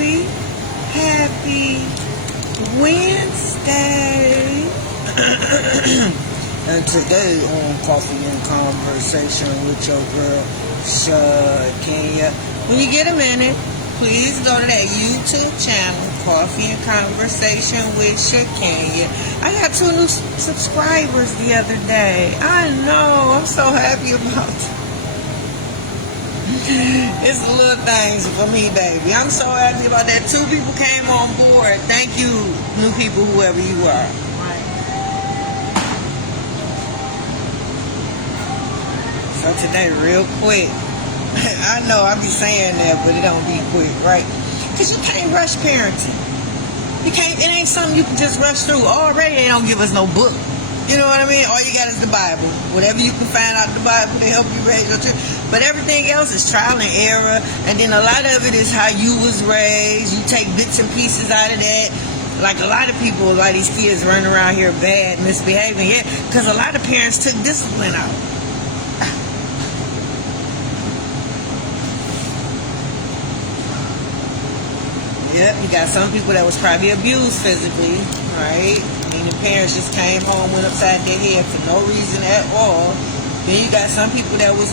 happy Wednesday. And today on Coffee and Conversation with your girl, Shakenya. When you get a minute, please go to that YouTube channel, Coffee and Conversation with Shakenya. I got 2 new subscribers the other day. I know, I'm so happy about it. It's the little things for me, baby. I'm so happy about that. 2 people came on board. Thank you, new people, whoever you are. So today, real quick, I know I be saying that, but it don't be quick, right? Because you can't rush parenting. You can't. It ain't something you can just rush through. Already, they don't give us no book. You know what I mean? All you got is the Bible. Whatever you can find out the Bible to help you raise your children. But everything else is trial and error. And then a lot of it is how you was raised. You take bits and pieces out of that. Like a lot of people, a lot of these kids running around here bad, misbehaving. Yeah, because a lot of parents took discipline out. Yep, you got some people that was probably abused physically, right? I mean, the parents just came home, went upside their head for no reason at all. Then you got some people that was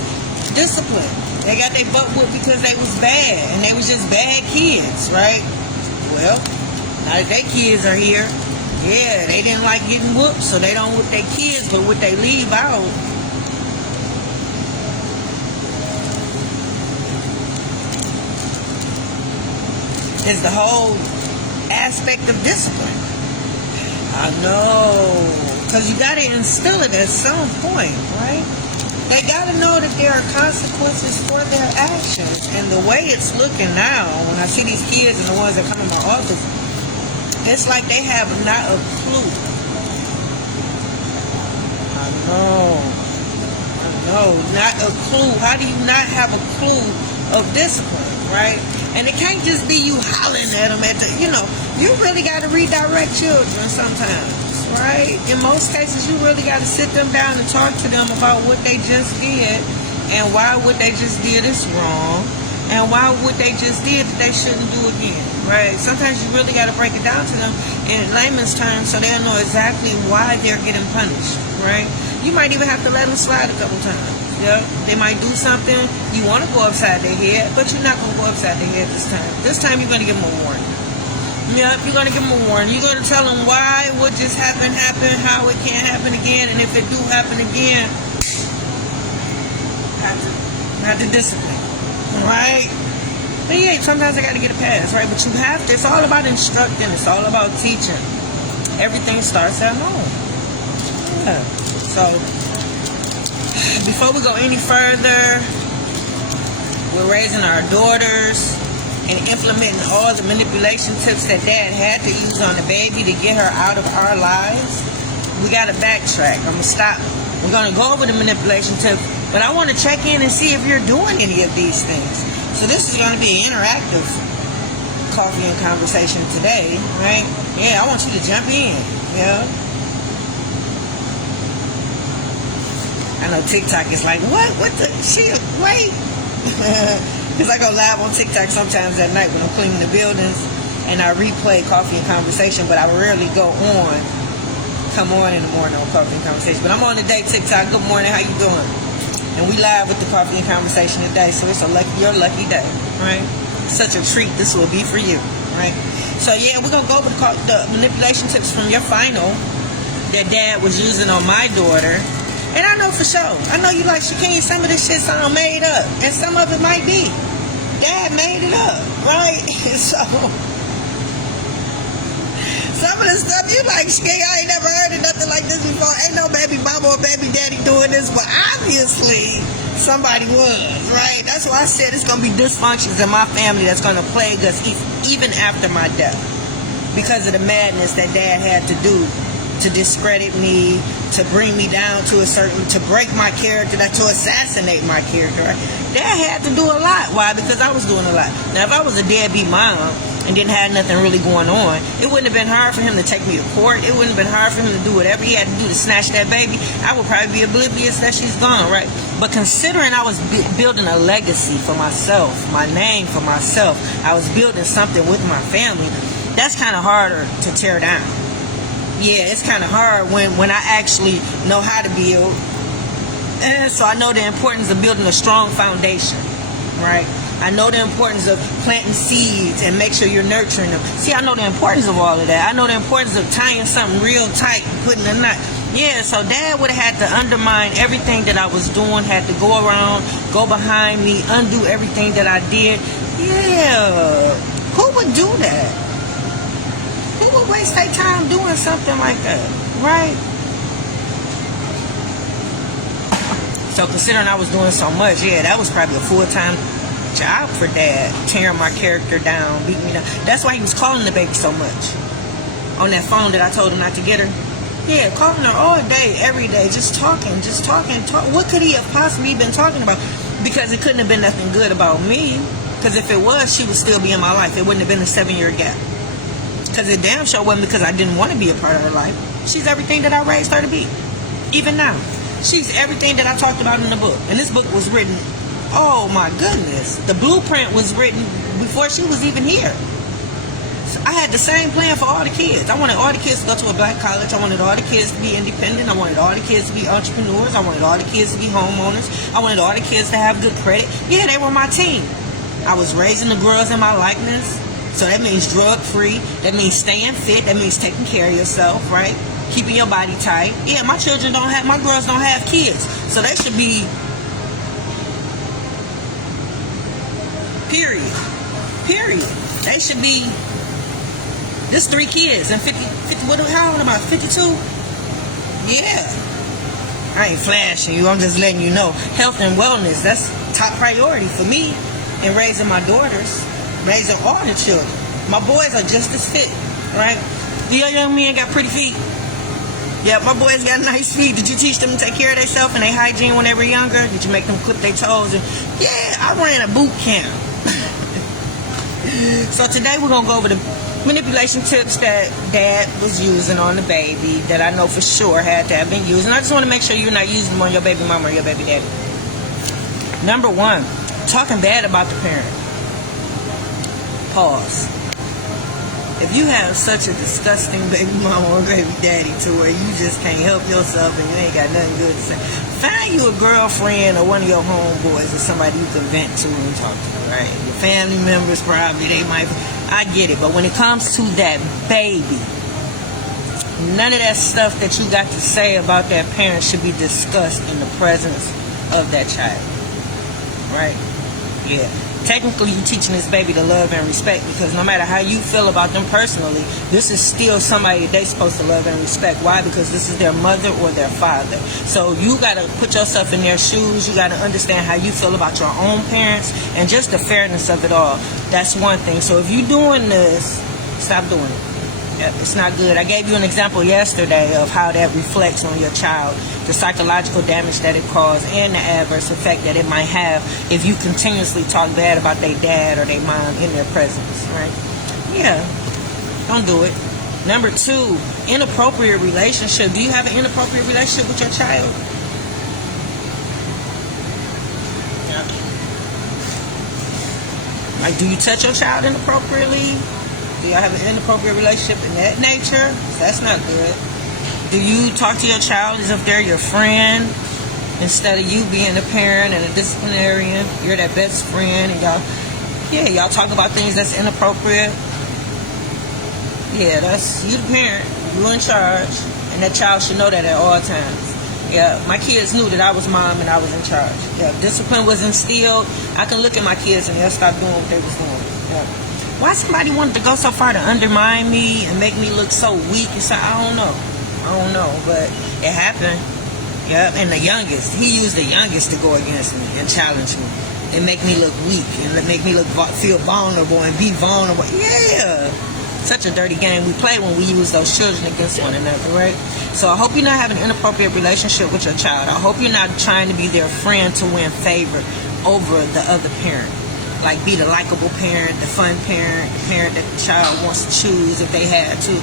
disciplined. They got their butt whooped because they was bad, and they was just bad kids, right? Well, now that their kids are here, yeah, they didn't like getting whooped, so they don't whoop their kids, but what they leave out is the whole aspect of discipline. I know, because you got to instill it at some point, right? They got to know that there are consequences for their actions. And the way it's looking now, when I see these kids and the ones that come in my office, it's like they have not a clue. I know, not a clue. How do you not have a clue of discipline, right? And it can't just be you hollering at them you really got to redirect children sometimes, right? In most cases, you really got to sit them down and talk to them about what they just did and why what they just did is wrong and why what they just did that they shouldn't do again, right? Sometimes you really got to break it down to them in layman's terms so they'll know exactly why they're getting punished, right? You might even have to let them slide a couple times. Yeah, they might do something, you want to go upside their head, but you're not going to go upside their head this time. This time you're going to give them a warning. Yep, you're going to give them a warning. You're going to tell them why what just happened, how it can't happen again, and if it do happen again, have to discipline, right? But yeah, sometimes I got to get a pass, right? But you have to, it's all about instructing, it's all about teaching. Everything starts at home. Yeah, so before we go any further, we're raising our daughters and implementing all the manipulation tips that Dad had to use on the baby to get her out of our lives. We got to backtrack. I'm going to stop. We're going to go over the manipulation tips, but I want to check in and see if you're doing any of these things. So this is going to be an interactive coffee and conversation today, right? Yeah, I want you to jump in, yeah. I know TikTok is like, what the shit, wait. Because I go live on TikTok sometimes at night when I'm cleaning the buildings, and I replay Coffee and Conversation, but I rarely come on in the morning on Coffee and Conversation. But I'm on today, TikTok. Good morning, how you doing? And we live with the Coffee and Conversation today, so it's your lucky day, right? Such a treat this will be for you, right? So yeah, we're going to go over the manipulation tips from your final that Dad was using on my daughter. And I know for sure, I know you like, Shakenya, some of this shit sound made up. And some of it might be. Dad made it up, right? So, some of the stuff you like, Shakenya, I ain't never heard of nothing like this before. Ain't no baby mama or baby daddy doing this. But obviously, somebody was, right? That's why I said it's going to be dysfunctions in my family that's going to plague us even after my death. Because of the madness that Dad had to do to discredit me, to bring me down to to break my character, to assassinate my character. Right? Dad had to do a lot. Why? Because I was doing a lot. Now, if I was a deadbeat mom and didn't have nothing really going on, it wouldn't have been hard for him to take me to court. It wouldn't have been hard for him to do whatever he had to do to snatch that baby. I would probably be oblivious that she's gone, right? But considering I was building a legacy for myself, my name for myself, I was building something with my family, that's kind of harder to tear down. Yeah, it's kind of hard when I actually know how to build. And so I know the importance of building a strong foundation, right? I know the importance of planting seeds and make sure you're nurturing them. See, I know the importance of all of that. I know the importance of tying something real tight and putting a knot. Yeah, so Dad would have had to undermine everything that I was doing, had to go around, go behind me, undo everything that I did. Yeah, who would do that? Who would waste their time doing something like that, right? So considering I was doing so much, yeah, that was probably a full-time job for Dad, tearing my character down, beating me down. That's why he was calling the baby so much. On that phone that I told him not to get her. Yeah, calling her all day, every day, just talking. What could he have possibly been talking about? Because it couldn't have been nothing good about me. Because if it was, she would still be in my life. It wouldn't have been a 7-year gap. Because it damn sure wasn't because I didn't want to be a part of her life. She's everything that I raised her to be. Even now. She's everything that I talked about in the book. And this book was written, oh my goodness. The blueprint was written before she was even here. So I had the same plan for all the kids. I wanted all the kids to go to a black college. I wanted all the kids to be independent. I wanted all the kids to be entrepreneurs. I wanted all the kids to be homeowners. I wanted all the kids to have good credit. Yeah, they were my team. I was raising the girls in my likeness. So that means drug-free. That means staying fit. That means taking care of yourself, right? Keeping your body tight. Yeah, my girls don't have kids. So they should be, period. They should be, this 3 kids and 50, how old am I, 52? Yeah. I ain't flashing you, I'm just letting you know. Health and wellness, that's top priority for me in raising my daughters, raising all the children. My boys are just as fit, right? Do your young men got pretty feet? Yeah, my boys got nice feet. Did you teach them to take care of themselves and their hygiene when they were younger? Did you make them clip their toes? Yeah, I ran a boot camp. So today we're going to go over the manipulation tips that Dad was using on the baby that I know for sure had to have been used. And I just want to make sure you're not using them on your baby mama or your baby daddy. Number 1, talking bad about the parent. Pause. If you have such a disgusting baby mama or baby daddy to where you just can't help yourself and you ain't got nothing good to say, find you a girlfriend or one of your homeboys or somebody you can vent to and talk to, right? Your family members probably, they might, I get it. But when it comes to that baby, none of that stuff that you got to say about that parent should be discussed in the presence of that child, right? Yeah. Technically, you're teaching this baby to love and respect, because no matter how you feel about them personally, this is still somebody they're supposed to love and respect. Why? Because this is their mother or their father. So you got to put yourself in their shoes. You got to understand how you feel about your own parents and just the fairness of it all. That's one thing. So if you're doing this, stop doing it. It's not good. I gave you an example yesterday of how that reflects on your child, the psychological damage that it caused and the adverse effect that it might have if you continuously talk bad about their dad or their mom in their presence, right? Yeah, don't do it. Number 2, inappropriate relationship. Do you have an inappropriate relationship with your child? Yeah. Like, do you touch your child inappropriately? Do y'all have an inappropriate relationship in that nature? That's not good. Do you talk to your child as if they're your friend instead of you being a parent and a disciplinarian? You're that best friend and y'all talk about things that's inappropriate. Yeah, that's you the parent. You in charge. And that child should know that at all times. Yeah, my kids knew that I was mom and I was in charge. Yeah, discipline was instilled. I can look at my kids and they'll stop doing what they was doing. Yeah. Why somebody wanted to go so far to undermine me and make me look so weak and so, I don't know, but it happened. Yeah, and the youngest, he used the youngest to go against me and challenge me and make me look weak and make me feel vulnerable and be vulnerable. Yeah, such a dirty game we play when we use those children against one another, right? So I hope you're not having an inappropriate relationship with your child. I hope you're not trying to be their friend to win favor over the other parent. Like, be the likable parent, the fun parent, the parent that the child wants to choose if they had to.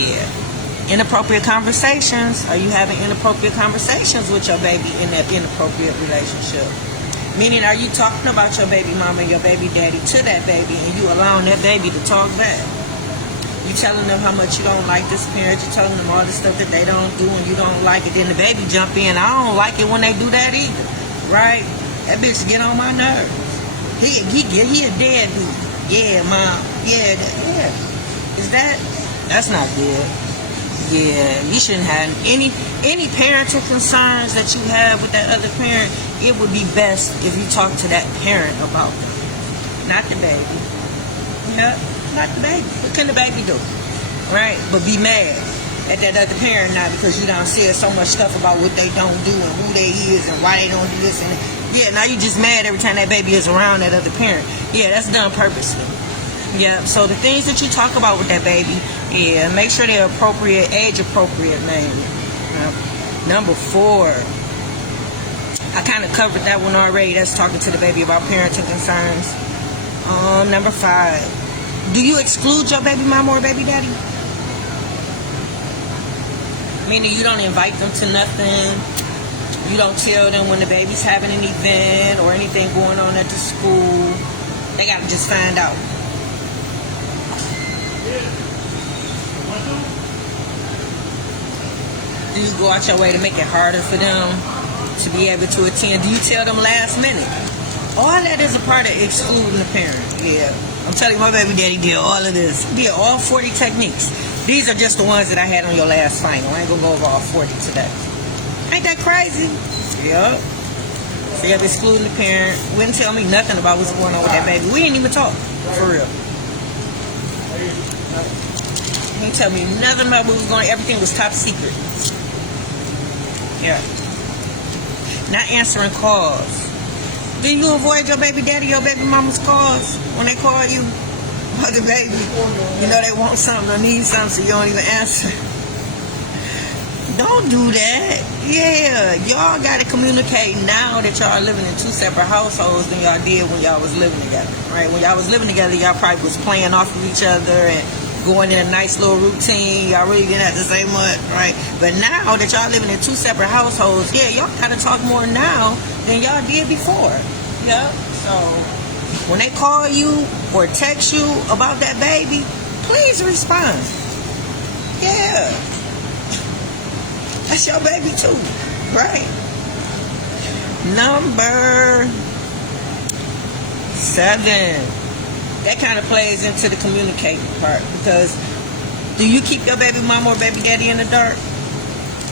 Yeah. Inappropriate conversations. Are you having inappropriate conversations with your baby in that inappropriate relationship? Meaning, are you talking about your baby mama and your baby daddy to that baby, and you allowing that baby to talk back? You telling them how much you don't like this parent. You telling them all the stuff that they don't do and you don't like it. Then the baby jump in. I don't like it when they do that either. Right? That bitch get on my nerves. He a deadbeat. Yeah, mom. Yeah. Is that's not good. Yeah, you shouldn't have any parenting concerns that you have with that other parent. It would be best if you talk to that parent about them, not the baby. Yeah, not the baby. What can the baby do? Right? But be mad at that other parent now because you done said so much stuff about what they don't do and who they is and why they don't do this and that. Yeah, now you just mad every time that baby is around that other parent. Yeah, that's done purposely. Yeah, so the things that you talk about with that baby, yeah, make sure they're appropriate, age appropriate, man. Number 4, I kind of covered that one already. That's talking to the baby about parenting concerns. Number 5, do you exclude your baby mama or baby daddy? Meaning you don't invite them to nothing. You don't tell them when the baby's having an event or anything going on at the school. They got to just find out. Do you go out your way to make it harder for them to be able to attend? Do you tell them last minute? All that is a part of excluding the parent. Yeah. I'm telling you, my baby daddy did all of this. He did all 40 techniques. These are just the ones that I had on your last final. I ain't going to go over all 40 today. Ain't that crazy? Yep. So you have excluding the parent. Wouldn't tell me nothing about what's going on with that baby. We ain't even talk. For real. He didn't tell me nothing about what was going on. Everything was top secret. Yeah. Not answering calls. Do you avoid your baby daddy, your baby mama's calls when they call you? About the baby. You know they want something or need something, so you don't even answer. Don't do that. Yeah, y'all got to communicate now that y'all are living in 2 separate households than y'all did when y'all was living together, right? When y'all was living together, y'all probably was playing off of each other and going in a nice little routine. Y'all really didn't have to say much, right? But now that y'all living in 2 separate households, yeah, y'all got to talk more now than y'all did before. Yeah. So when they call you or text you about that baby, please respond. Yeah. That's your baby too, right? Number 7. That kind of plays into the communicating part, because do you keep your baby mama or baby daddy in the dark?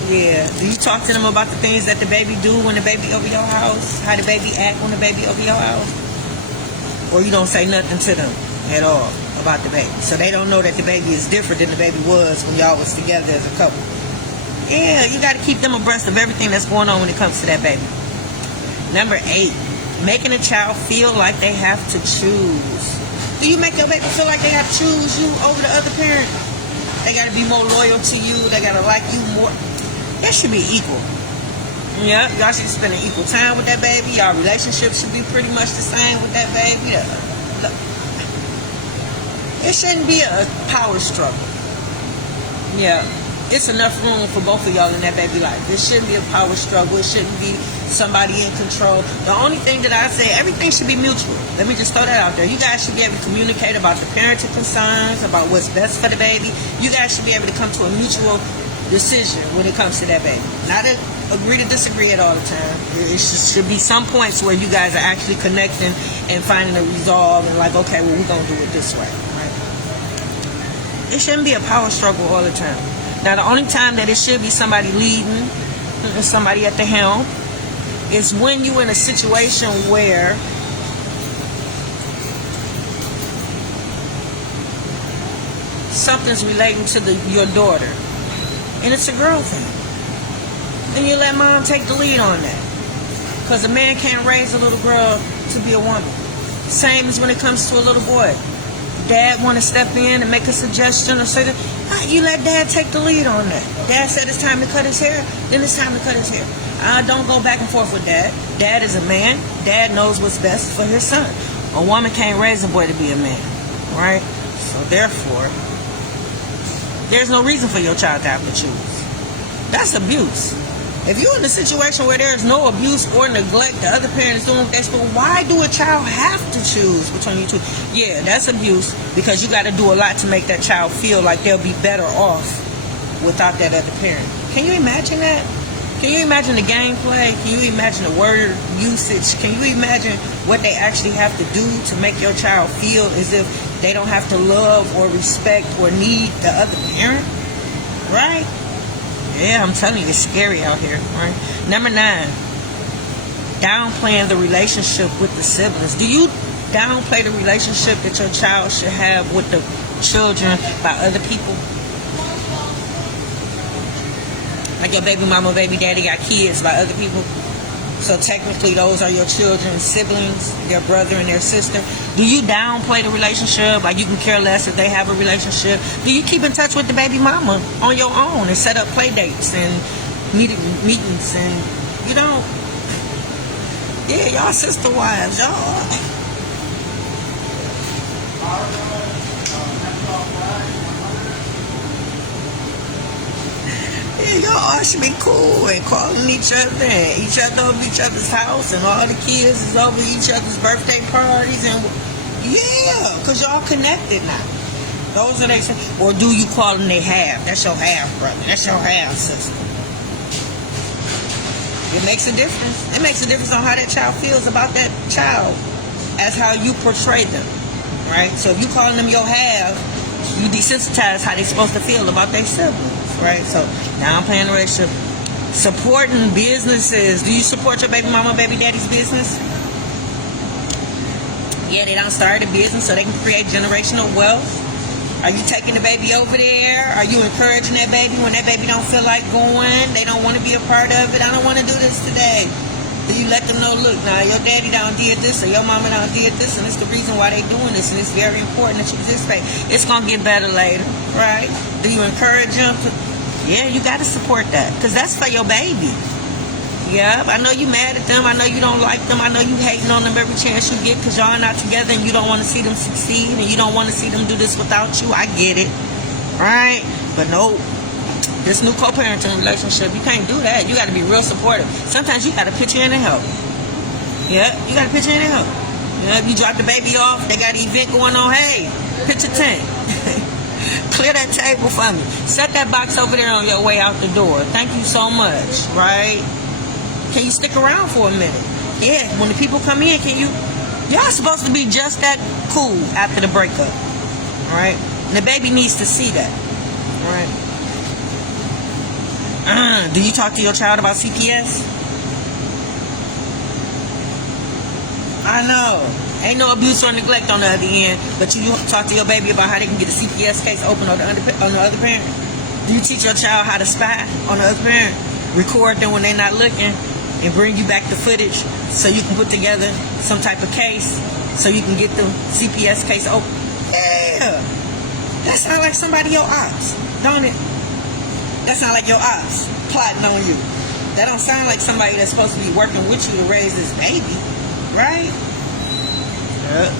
Yeah. Do you talk to them about the things that the baby do when the baby over your house? How the baby act when the baby over your house? Or you don't say nothing to them at all about the baby, so they don't know that the baby is different than the baby was when y'all was together as a couple. Yeah, you got to keep them abreast of everything that's going on when it comes to that baby. Number 8, making a child feel like they have to choose. Do you make your baby feel like they have to choose you over the other parent? They got to be more loyal to you. They got to like you more. It should be equal. Yeah, y'all should be spending equal time with that baby. Y'all relationship should be pretty much the same with that baby. It shouldn't be a power struggle. Yeah. It's enough room for both of y'all in that baby life. It shouldn't be a power struggle. It shouldn't be somebody in control. The only thing that I say, everything should be mutual. Let me just throw that out there. You guys should be able to communicate about the parenting concerns, about what's best for the baby. You guys should be able to come to a mutual decision when it comes to that baby. Not to agree to disagree at all the time. It should be some points where you guys are actually connecting and finding a resolve and like, okay, well, we're going to do it this way. Right? It shouldn't be a power struggle all the time. Now, the only time that it should be somebody leading, somebody at the helm, is when you're in a situation where something's relating to your daughter, and it's a girl thing. Then you let mom take the lead on that. Because a man can't raise a little girl to be a woman. Same as when it comes to a little boy. Dad want to step in and make a suggestion or say that, you let dad take the lead on that. Dad said it's time to cut his hair, then it's time to cut his hair. Don't go back and forth with dad. Dad is a man. Dad knows what's best for his son. A woman can't raise a boy to be a man, right? So therefore, There's no reason for your child to have to choose. That's abuse. If you're in a situation where there's no abuse or neglect, the other parent is doing what they're supposed to, why do a child have to choose between you two? Yeah, that's abuse, because you got to do a lot to make that child feel like they'll be better off without that other parent. Can you imagine that? Can you imagine the gameplay? Can you imagine the word usage? Can you imagine what they actually have to do to make your child feel as if they don't have to love or respect or need the other parent? Right? Yeah, I'm telling you, it's scary out here. Right? Number 9, downplaying the relationship with the siblings. Do you downplay the relationship that your child should have with the children by other people? Like your baby mama, baby daddy got kids by other people. So technically those are your children's siblings, their brother and their sister. Do you downplay the relationship? Like you can care less if they have a relationship? Do you keep in touch with the baby mama on your own and set up play dates and meetings and you don't? Yeah, y'all sister wives, y'all. Yeah, y'all all should be cool and calling each other and each other over each other's house, and all the kids is over each other's birthday parties, and yeah, because y'all connected now. Those are they. Or do you call them they half? That's your half brother. That's your half sister. It makes a difference. It makes a difference on how that child feels about that child as how you portray them, right? So if you calling them your half, you desensitize how they're supposed to feel about their siblings, right? So now I'm playing the relationship. Supporting businesses. Do you support your baby mama, baby daddy's business? Yeah, they don't start a business so they can create generational wealth. Are you taking the baby over there? Are you encouraging that baby when that baby don't feel like going? They don't want to be a part of it. I don't want to do this today. Do you let them know, look, now your daddy done did this or your mama done did this, and it's the reason why they doing this, and it's very important that you participate. It's going to get better later, right? Do you encourage them to? Yeah, you got to support that, because that's for your baby. Yep, I know you mad at them. I know you don't like them. I know you hating on them every chance you get because y'all not together and you don't want to see them succeed and you don't want to see them do this without you. I get it, right? But no, this new co-parenting relationship, you can't do that. You got to be real supportive. Sometimes you got to pitch in and help. Yeah, you got to pitch in and help. Yeah, if you drop the baby off, they got an event going on. Hey, pitch a tent. Clear that table for me. Set that box over there on your way out the door. Thank you so much, right? Can you stick around for a minute? Yeah, when the people come in, y'all supposed to be just that cool after the breakup, right? And the baby needs to see that, right? Do you talk to your child about CPS? I know. Ain't no abuse or neglect on the other end, but you talk to your baby about how they can get a CPS case open on the other parent? Do you teach your child how to spy on the other parent? Record them when they're not looking and bring you back the footage so you can put together some type of case so you can get the CPS case open? Yeah. That sounds like somebody your ops, don't it? That sounds like your ops plotting on you. That don't sound like somebody that's supposed to be working with you to raise this baby, right? Yeah.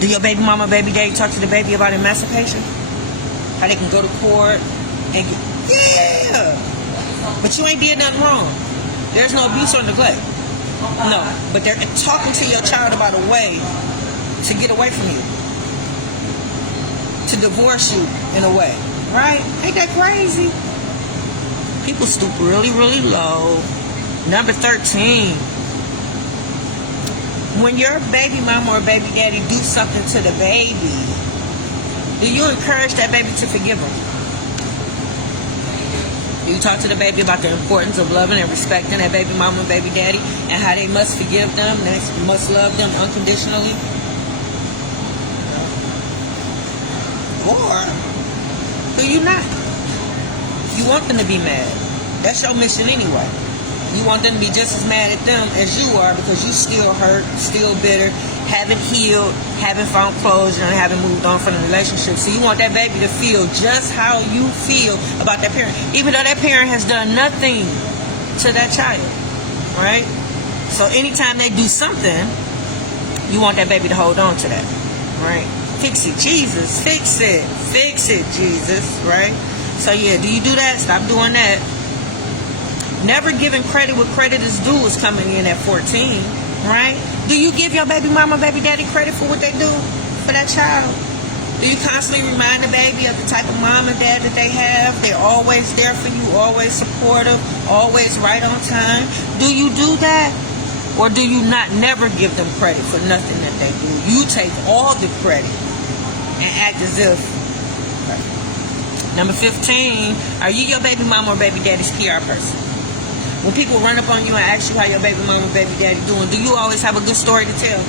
Do your baby mama, baby daddy talk to the baby about emancipation? How they can go to court and get... Yeah! But you ain't did nothing wrong. There's no abuse or neglect. No. But they're talking to your child about a way to get away from you. To divorce you in a way. Right? Ain't that crazy? People stoop really, really low. Number 13. When your baby mama or baby daddy do something to the baby, do you encourage that baby to forgive them? Do you talk to the baby about the importance of loving and respecting that baby mama and baby daddy and how they must forgive them, they must love them unconditionally? Or do you not? You want them to be mad. That's your mission anyway. You want them to be just as mad at them as you are because you still hurt, still bitter, haven't healed, haven't found closure, and haven't moved on from the relationship. So you want that baby to feel just how you feel about that parent, even though that parent has done nothing to that child, right? So anytime they do something, you want that baby to hold on to that, right? Fix it, Jesus. Fix it. Fix it, Jesus. Right? So yeah, do you do that? Stop doing that. Never giving credit where credit is due is coming in at 14. Right? Do you give your baby mama, baby daddy credit for what they do for that child? Do you constantly remind the baby of the type of mom and dad that they have? They're always there for you, always supportive, always right on time. Do you do that? Or do you not never give them credit for nothing that they do? You take all the credit and act as if. Number 15, are you your baby mama or baby daddy's PR person? When people run up on you and ask you how your baby mama or baby daddy doing, do you always have a good story to tell?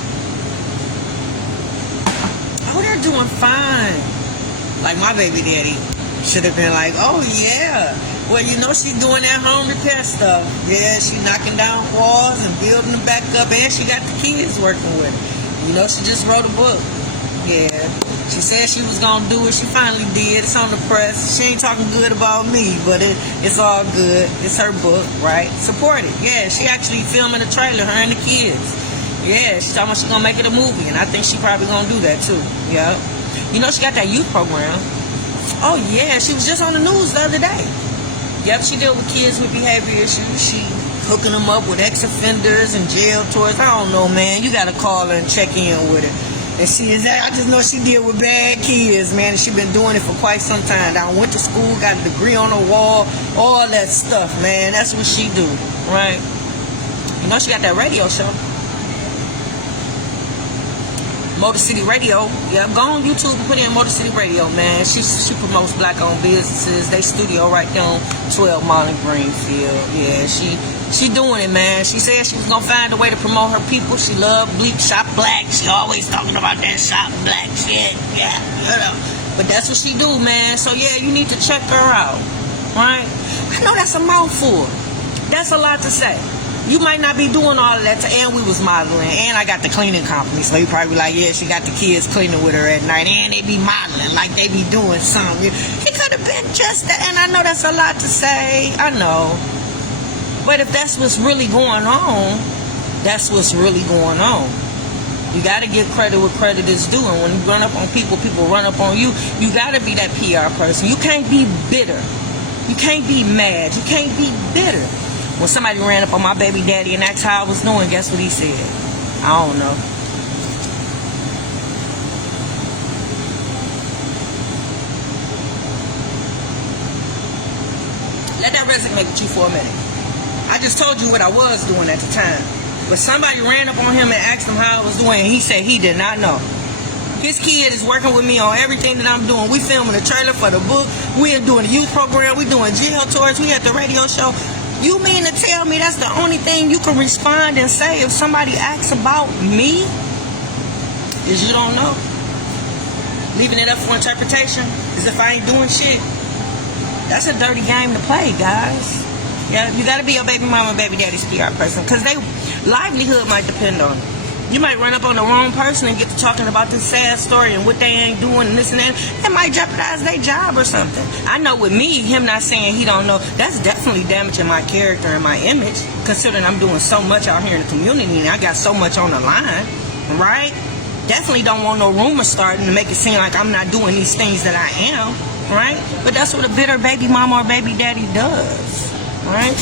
Oh, they're doing fine. Like my baby daddy should have been like, oh yeah, well, you know, she's doing that home repair stuff. Yeah, she knocking down walls and building them back up, and she got the kids working with her. You know, she just wrote a book. Yeah, she said she was gonna do it. She finally did. It's on the press. She ain't talking good about me, but it's all good. It's her book, right? Support it. Yeah, she actually filming a trailer, her and the kids. Yeah, she's talking about she's gonna make it a movie, and I think she probably gonna do that too. Yeah, you know, she got that youth program. Oh yeah, she was just on the news the other day. Yep, she deal with kids with behavior issues. She hooking them up with ex-offenders and jail tours. I don't know, man. You gotta call her and check in with her. And she is that. I just know she deal with bad kids, man. And she been doing it for quite some time. I went to school, got a degree on the wall, all that stuff, man. That's what she do, right? You know, she got that radio show. Motor City Radio. Yeah, go on YouTube and put in Motor City Radio, man. She promotes black-owned businesses. They studio right there on 12 Mile and Greenfield. Yeah, she doing it, man. She said she was gonna find a way to promote her people. She love bleep, shop black. She always talking about that shop black shit. Yeah, you know. But that's what she do, man. So yeah, you need to check her out, right? I know that's a mouthful. That's a lot to say. You might not be doing all of that, and we was modeling, and I got the cleaning company, so you probably be like, yeah, she got the kids cleaning with her at night, and they be modeling like they be doing something. It could have been just that, and I know that's a lot to say, I know. But if that's what's really going on, that's what's really going on. You got to give credit where credit is due, and when you run up on people, people run up on you. You got to be that PR person. You can't be bitter. You can't be mad. You can't be bitter. When somebody ran up on my baby daddy and asked how I was doing, guess what he said? I don't know. Let that resonate with you for a minute. I just told you what I was doing at the time. But somebody ran up on him and asked him how I was doing, and he said he did not know. His kid is working with me on everything that I'm doing. We filming a trailer for the book. We're doing a youth program. We're doing jail tours. We at the radio show. You mean to tell me that's the only thing you can respond and say if somebody asks about me? Is you don't know? Leaving it up for interpretation as if I ain't doing shit. That's a dirty game to play, guys. Yeah, you gotta be your baby mama, baby daddy's PR person, because their livelihood might depend on it. You might run up on the wrong person and get to talking about this sad story and what they ain't doing and this and that. It might jeopardize their job or something. I know with me, him not saying he don't know, that's definitely damaging my character and my image, considering I'm doing so much out here in the community and I got so much on the line, right? Definitely don't want no rumors starting to make it seem like I'm not doing these things that I am, right? But that's what a bitter baby mama or baby daddy does, right?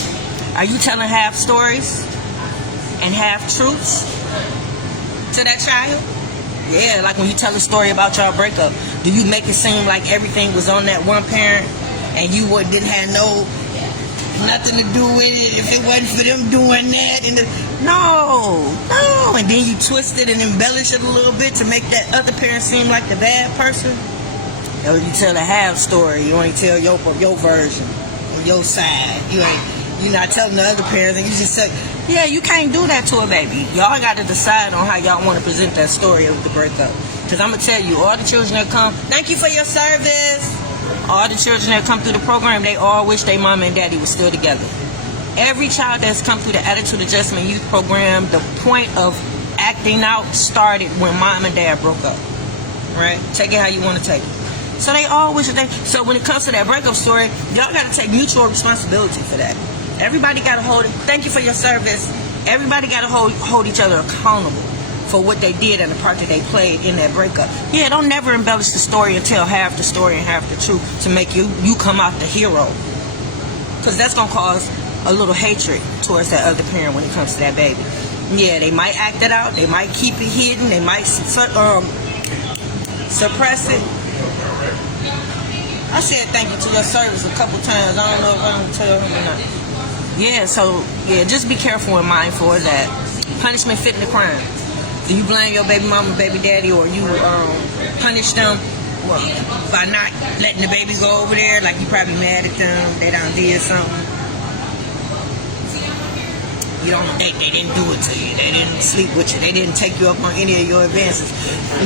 Are you telling half stories and half truths to that child? Yeah, like when you tell a story about y'all breakup, do you make it seem like everything was on that one parent and you didn't have nothing to do with it if it wasn't for them doing that? And no, and then you twist it and embellish it a little bit to make that other parent seem like the bad person. Or you tell a half story, you only tell your version or your side. You're not telling the other parents, and you just say, yeah, you can't do that to a baby. Y'all got to decide on how y'all want to present that story of the breakup. Because I'm going to tell you, all the children that come, thank you for your service. All the children that come through the program, they all wish their mama and daddy were still together. Every child that's come through the Attitude Adjustment Youth Program, the point of acting out started when mom and dad broke up. Right? Take it how you want to take it. So they all wish that so when it comes to that breakup story, y'all got to take mutual responsibility for that. Everybody got to hold it. Thank you for your service. Everybody got to hold each other accountable. for what they did and the part that they played in that breakup. Yeah, don't never embellish the story and tell half the story and half the truth to make you come out the hero. Because that's going to cause a little hatred towards that other parent when it comes to that baby. Yeah, they might act it out. They might keep it hidden. They might suppress it. I said thank you to your service a couple times. I don't know if I'm going to tell him or not. Yeah, so, yeah, just be careful and mindful of that. Punishment fitting the crime. Do you blame your baby mama, baby daddy, or you punish them by not letting the baby go over there? Like you probably mad at them, they done did something. You don't. They didn't do it to you. They didn't sleep with you. They didn't take you up on any of your advances.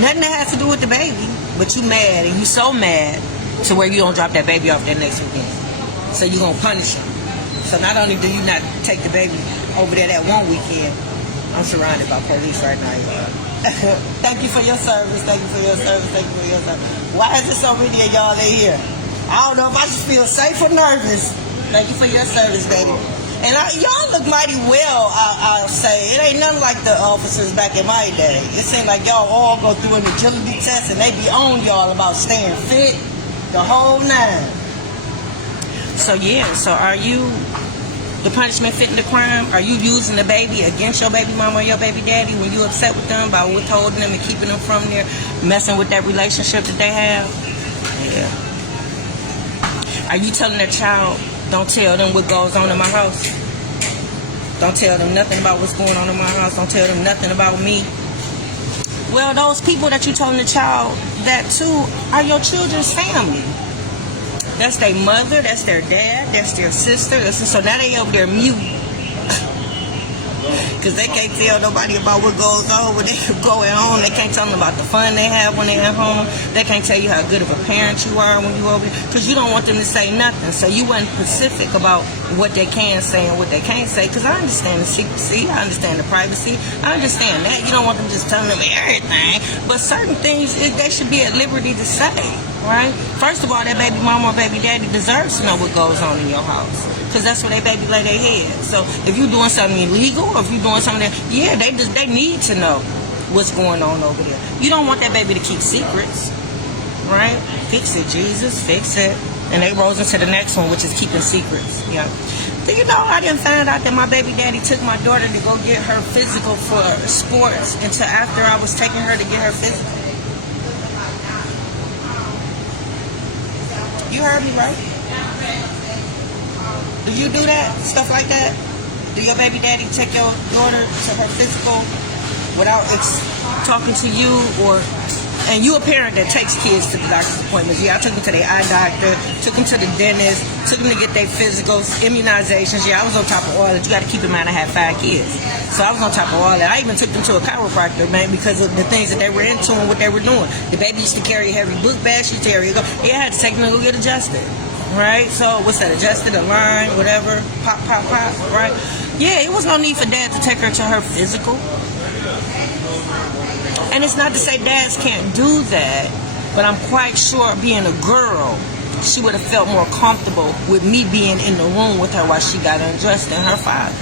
Nothing that has to do with the baby, but you mad, and you so mad to where you don't drop that baby off that next weekend. So you gonna punish him. So not only do you not take the baby over there that one weekend, I'm surrounded by police right now, y'all. Thank you for your service. Thank you for your service. Thank you for your service. Why is there so many of y'all in here? I don't know if I should feel safe or nervous. Thank you for your service, baby. And y'all look mighty well, I'll say. It ain't nothing like the officers back in my day. It seemed like y'all all go through an agility test and they be on y'all about staying fit the whole nine. So yeah, so are you the punishment fitting the crime? Are you using the baby against your baby mama or your baby daddy when you upset with them by withholding them and keeping them from there, messing with that relationship that they have? Yeah. Are you telling that child, don't tell them what goes on in my house? Don't tell them nothing about what's going on in my house. Don't tell them nothing about me. Well, those people that you're telling the child that to are your children's family. That's their mother, that's their dad, that's their sister. So now they over there mute. Because they can't tell nobody about what goes on when they're going home. They can't tell them about the fun they have when they're at home. They can't tell you how good of a parent you are when you're over there. Because you don't want them to say nothing. So you wasn't specific about what they can say and what they can't say. Because I understand the secrecy. I understand the privacy. I understand that. You don't want them just telling them everything. But certain things, they should be at liberty to say. Right? First of all, that baby mama or baby daddy deserves to know what goes on in your house. Because that's where they baby lay their head. So if you're doing something illegal or if you're doing something that, yeah, they need to know what's going on over there. You don't want that baby to keep secrets. Right? Fix it, Jesus. Fix it. And they rose into the next one, which is keeping secrets. Yeah. Do you know I didn't find out that my baby daddy took my daughter to go get her physical for sports until after I was taking her to get her physical? You heard me right? Do you do that? Stuff like that? Do your baby daddy take your daughter to her physical without talking to you? And you a parent that takes kids to the doctor's appointments. Yeah, I took them to their eye doctor, took them to the dentist, took them to get their physicals, immunizations. Yeah, I was on top of all that. You got to keep in mind I had 5 kids. So I was on top of all that. I even took them to a chiropractor, man, because of the things that they were into and what they were doing. The baby used to carry a heavy book bag. She used to carry it. Yeah, I had to take them to go get adjusted. Right? So what's that? Adjusted, aligned, whatever. Pop, pop, pop. Right? Yeah, it was no need for dad to take her to her physical. And it's not to say dads can't do that, but I'm quite sure being a girl, she would have felt more comfortable with me being in the room with her while she got undressed than her father.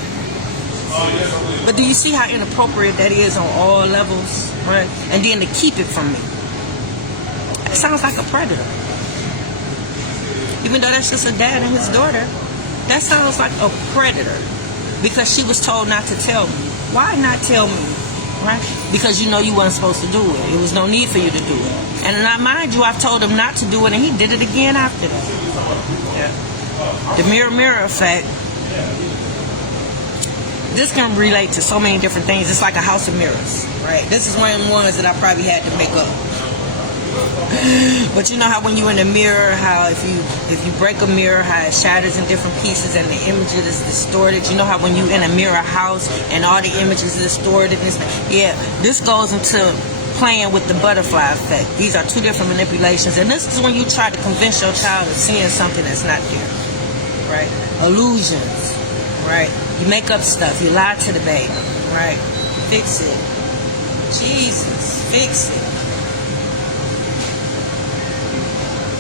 But do you see how inappropriate that is on all levels, right? And then to keep it from me. It sounds like a predator. Even though that's just a dad and his daughter, that sounds like a predator. Because she was told not to tell me. Why not tell me? Right? Because you know you weren't supposed to do it. It was no need for you to do it. And now, mind you, I've told him not to do it, and he did it again after that. Yeah. The mirror effect. This can relate to so many different things. It's like a house of mirrors, right? This is one of the ones that I probably had to make up. But you know how when you're in a mirror, how if you break a mirror, how it shatters in different pieces and the image is distorted. You know how when you're in a mirror house and all the images are distorted. Yeah, this goes into playing with the butterfly effect. These are 2 different manipulations, and this is when you try to convince your child of seeing something that's not there. Right? Illusions. Right? You make up stuff. You lie to the baby. Right? Fix it. Jesus, fix it.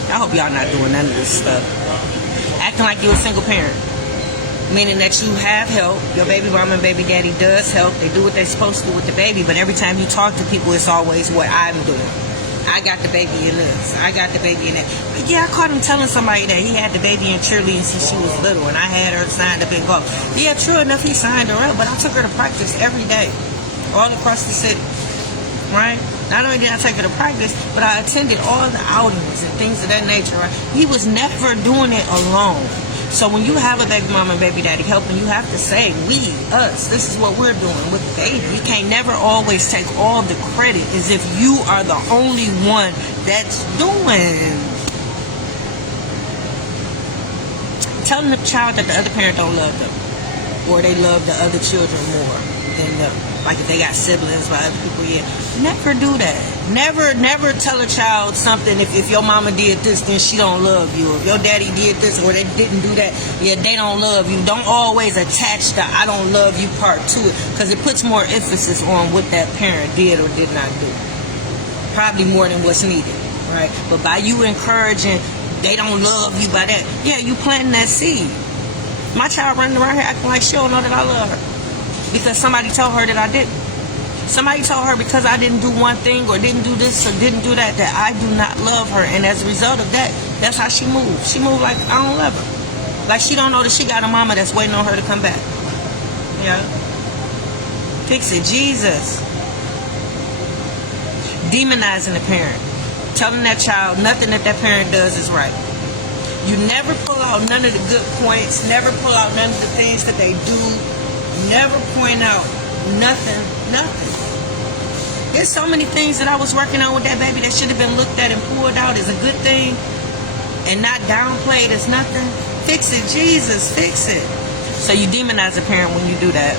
I hope y'all not doing none of this stuff. Acting like you're a single parent. meaning that you have help. Your baby mama and baby daddy does help. They do what they're supposed to do with the baby, but every time you talk to people, it's always what I'm doing. I got the baby in this. I got the baby in that. But yeah, I caught him telling somebody that he had the baby in cheerleading since she was little, and I had her signed up in golf. Yeah, true enough, he signed her up, but I took her to practice every day, all across the city, right? Not only did I take her to practice, but I attended all the outings and things of that nature, right? He was never doing it alone. So when you have a baby mama and baby daddy helping, you have to say, we, us, this is what we're doing with the baby. You can't never always take all the credit as if you are the only one that's doing. Telling the child that the other parent don't love them, or they love the other children more than them. Like if they got siblings by other people, yeah. Never do that. Never tell a child something if your mama did this, then she don't love you. If your daddy did this or they didn't do that, yeah, they don't love you. Don't always attach the I don't love you part to it, because it puts more emphasis on what that parent did or did not do. Probably more than what's needed, right? But by you encouraging, they don't love you by that, yeah, you planting that seed. My child running around here acting like she don't know that I love her because somebody told her that I didn't. Somebody told her because I didn't do one thing or didn't do this or didn't do that, that I do not love her. And as a result of that, that's how she moves. She moves like I don't love her. Like she don't know that she got a mama that's waiting on her to come back. Yeah. Fix it. Jesus. Demonizing the parent. Telling that child nothing that that parent does is right. You never pull out none of the good points. Never pull out none of the things that they do. Never point out nothing. There's so many things that I was working on with that baby that should have been looked at and pulled out as a good thing and not downplayed as nothing. Fix it, Jesus, fix it. So you demonize a parent when you do that.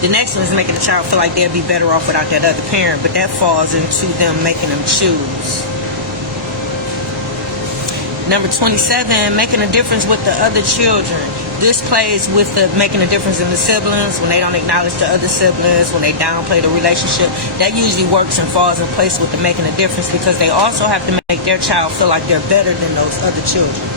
The next one is making the child feel like they'll be better off without that other parent, but that falls into them making them choose. Number 27, making a difference with the other children. This plays with the making a difference in the siblings, when they don't acknowledge the other siblings, when they downplay the relationship. That usually works and falls in place with the making a difference, because they also have to make their child feel like they're better than those other children.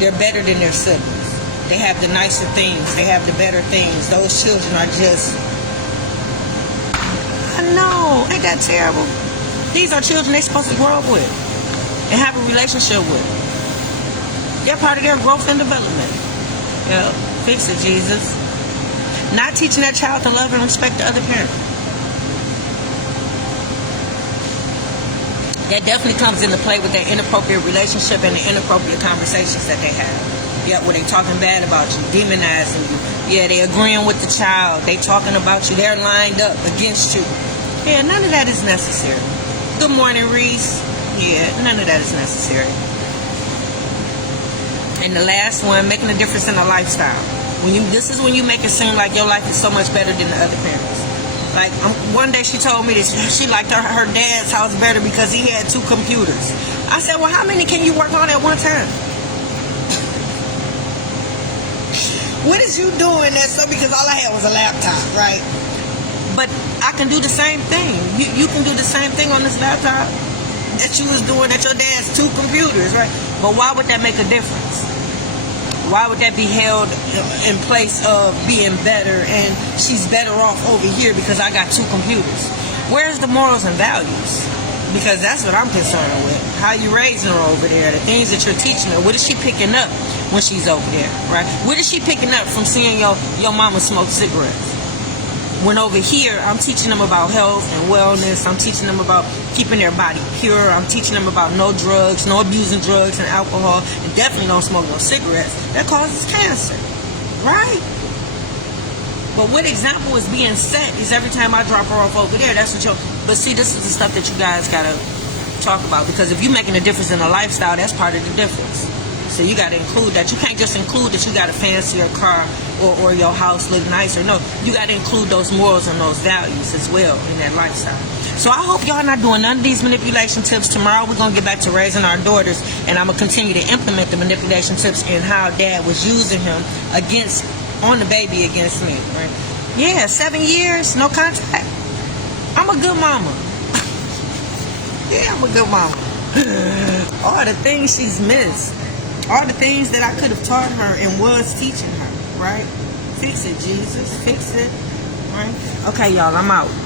They're better than their siblings. They have the nicer things. They have the better things. Those children are just, I know, ain't that terrible? These are children they're supposed to grow up with and have a relationship with. They're part of their growth and development. Yeah, fix it, Jesus. Not teaching that child to love and respect the other parent. That definitely comes into play with that inappropriate relationship and the inappropriate conversations that they have. Yeah, where they talking bad about you, demonizing you. Yeah, they agreeing with the child. They talking about you. They're lined up against you. Yeah, none of that is necessary. Good morning, Reese. Yeah, none of that is necessary. And the last one, making a difference in the lifestyle. This is when you make it seem like your life is so much better than the other parents. Like one day she told me that she liked her dad's house better because he had 2 computers. I said, well, how many can you work on at one time? What is you doing that stuff? Because all I had was a laptop, right? But I can do the same thing. You can do the same thing on this laptop that you was doing at your dad's 2 computers, right? But why would that make a difference? Why would that be held in place of being better and she's better off over here because I got 2 computers? Where's the morals and values? Because that's what I'm concerned with. How you raising her over there? The things that you're teaching her. What is she picking up when she's over there, right? What is she picking up from seeing your mama smoke cigarettes? When over here, I'm teaching them about health and wellness. I'm teaching them about keeping their body pure. I'm teaching them about no drugs, no abusing drugs and alcohol, and definitely don't smoke no cigarettes. That causes cancer, right? But what example is being set is every time I drop her off over there, that's what but see, this is the stuff that you guys got to talk about, because if you're making a difference in the lifestyle, that's part of the difference. So you got to include that. You can't just include that you got a fancier car or your house look nicer. No, you got to include those morals and those values as well in that lifestyle. So I hope y'all not doing none of these manipulation tips. Tomorrow we're going to get back to raising our daughters, and I'm going to continue to implement the manipulation tips and how dad was using him on the baby against me. Right? Yeah, 7 years, no contact. I'm a good mama. Yeah, I'm a good mama. All the things she's missed. All the things that I could have taught her and was teaching her, right? Fix it, Jesus. Fix it. Right? Okay, y'all, I'm out.